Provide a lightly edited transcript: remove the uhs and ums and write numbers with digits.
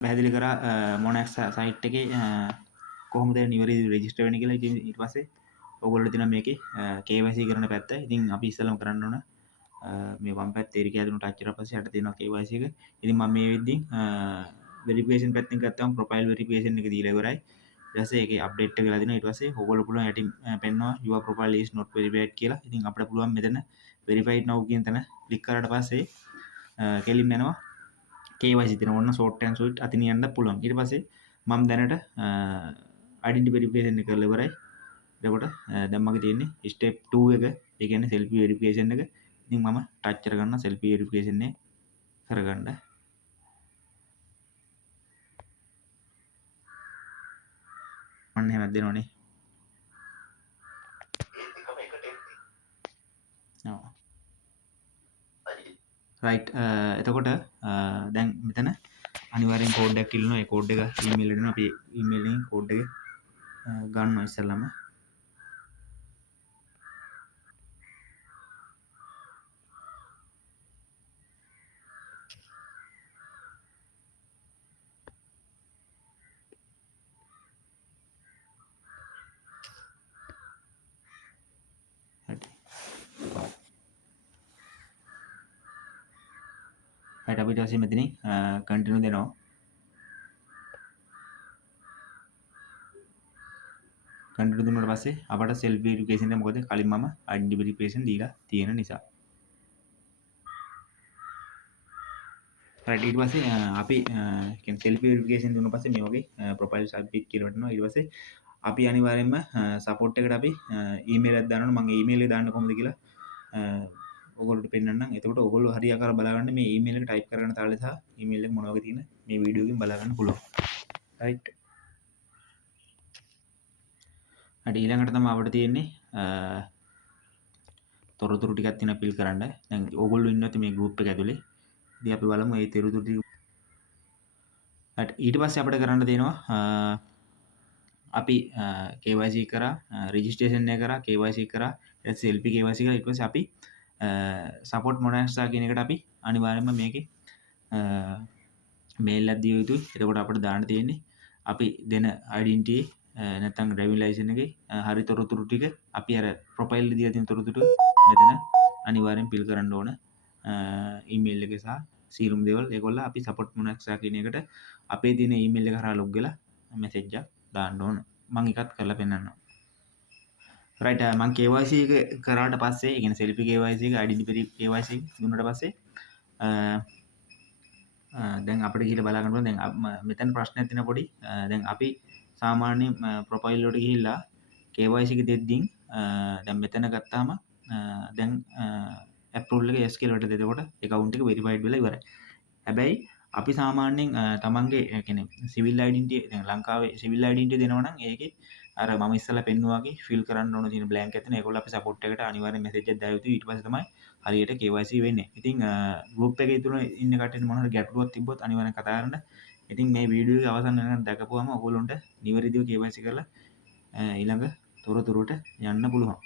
පැහැදිලි කරා මොනක්ස් සයිට් එකේ කොහොමද නිවැරදිව රෙජිස්ටර් වෙන්නේ කියලා. ඉතින් ඊට පස්සේ ඔයගොල්ලෝ තියෙනවා මේකේ KYC කරන පැත්ත. ඉතින් අපි ඉස්සෙල්ලාම කරන්න ඕන මේ වම් පැත්තේ එරිකා දුන්නු ටච් කරලා පස්සේ යට තියෙනවා KYC එක. ඉතින් මම මේ වෙද්දී වෙරිෆිකේෂන් පැත්තෙන් ගත්තාම ප්‍රොෆයිල් වෙරිෆිකේෂන් එක දීලා ඉවරයි. ඊට පස්සේ ඒකේ අප්ඩේට් එක වෙලා දිනවා. ඊට පස්සේ ඔයගොල්ලෝ පුළුවන් යටින් පෙන්නවා your profile is not verified කියලා. ඉතින් අපිට පුළුවන් මෙතන verified now කියන තැන ක්ලික් කරාට පස්සේ කෙලින්ම යනවා KYC තියෙන ඕන short and sweet අතින් යන්න පුළුවන්. ඊට පස්සේ මම දැනට identity verification එක කරලා ඉවරයි. එතකොට දැන් මගේ තියෙන්නේ step 2 එක. ඒ කියන්නේ selfie verification එක. ඉතින් මම ටච් කරගන්න selfie verification එක කරගන්න. මම එහෙමත් දෙනවනේ. ඔව්. රයිට් එතකොට දැන් මෙතන අනිවාර්යෙන් කෝඩ් එකක් ඉල්ලනවා. ඒ කෝඩ් එක ඊමේල් එකට අපි ඊමේල් එකෙන් කෝඩ් එක ගන්නවා ඉස්සෙල්ලාම. හරි අපි ඊට පස්සේ මෙතනින් කන්ටිනියු දෙනවා. කන්ටිනියු දුන්නාට පස්සේ අපට self verification එක මොකද කලින් මම identity verification දීලා තියෙන නිසා. ඊට පස්සේ අපි කියන්නේ self verification දුන්න පස්සේ මේ වගේ profile submit කියලා වටනවා. ඊට පස්සේ අපි අනිවාර්යයෙන්ම support එකට අපි email එකක් දානවා. මම email එක දාන්න කොහොමද කියලා ඔයගොල්ලෝට පෙන්නන්නම්. එතකොට ඔයගොල්ලෝ හරියාකාරව බලා ගන්න මේ email එක type කරගන්න තාලේ සහ email එක මොන වගේ තියෙන මේ වීඩියෝ එකෙන් බලා ගන්න පුළුවන්. right. හරි ඊළඟට තමයි අපිට තියෙන්නේ තොරතුරු ටිකක් තියෙනවා fill කරන්න. දැන් ඔයගොල්ලෝ ඉන්නත් මේ group එක ඇතුලේ. ඉතින් අපි බලමු මේ තොරතුරු ටික. හරි ඊට පස්සේ අපිට කරන්න තියෙනවා අපි KYC කරා registration එක කරා KYC කරා ඊට පස්සේ LP KYC කරා ඊට පස්සේ අපි support මොනාක්සා කියන එකට අපි අනිවාර්යයෙන්ම මේකේ මේල් එකක් දිය යුතුයි. එතකොට අපිට දාන්න තියෙන්නේ අපි දෙන identity නැත්නම් driving license එකේ හරි තොරතුරු ටික අපි අර profile එකේ දීලා තියෙන තොරතුරු මෙතන අනිවාර්යෙන් fill කරන්න ඕන. email එක සහ සියලුම දේවල් ඒගොල්ලෝ අපි support මොනාක්සා කියන එකට අපේ තියෙන email එක හරහා log වෙලා message එකක් දාන්න ඕන. මම එකත් කරලා පෙන්නන්නම්. right මම KYC එක කරාට පස්සේ ඒ කියන්නේ selfie KYC එක identity KYC එක දුන්නාට පස්සේ දැන් අපිට ගිහලා බලා ගන්න පුළුවන්. දැන් මෙතන ප්‍රශ්නයක් තියෙන පොඩි. දැන් අපි සාමාන්‍ය ප්‍රොෆයිල් වලට ගිහිල්ලා KYC එක දෙද්දී දැන් මෙතන ගත්තාම දැන් approval එක yes කියලා වටද. එතකොට account එක verified වෙලා ඉවරයි. හැබැයි අපි සාමාන්‍යයෙන් තමන්ගේ ඒ කියන්නේ civil identity දැන් ලංකාවේ civil identity දෙනවා නම් ඒකේ අර මම ඉස්සලා පෙන්නුවා වගේ fill කරන්න ඕන තියෙන blank එක තියෙන ඒගොල්ලෝ අපි support එකට අනිවාර්යෙන් message එකක් දාලා යුතුයි. ඊට පස්සේ තමයි හරියට KYC වෙන්නේ. ඉතින් group එකේ තුන ඉන්න කට්ටියට මොන හරි ගැටලුවක් තිබ්බොත් අනිවාර්යෙන් කතා කරන්න. ඉතින් මේ වීඩියෝ එක අවසන් වෙනකන් දැකපුවම ඔයගොල්ලන්ට නිවැරදිව KYC කරලා ඊළඟ තොරතුරුට යන්න පුළුවන්.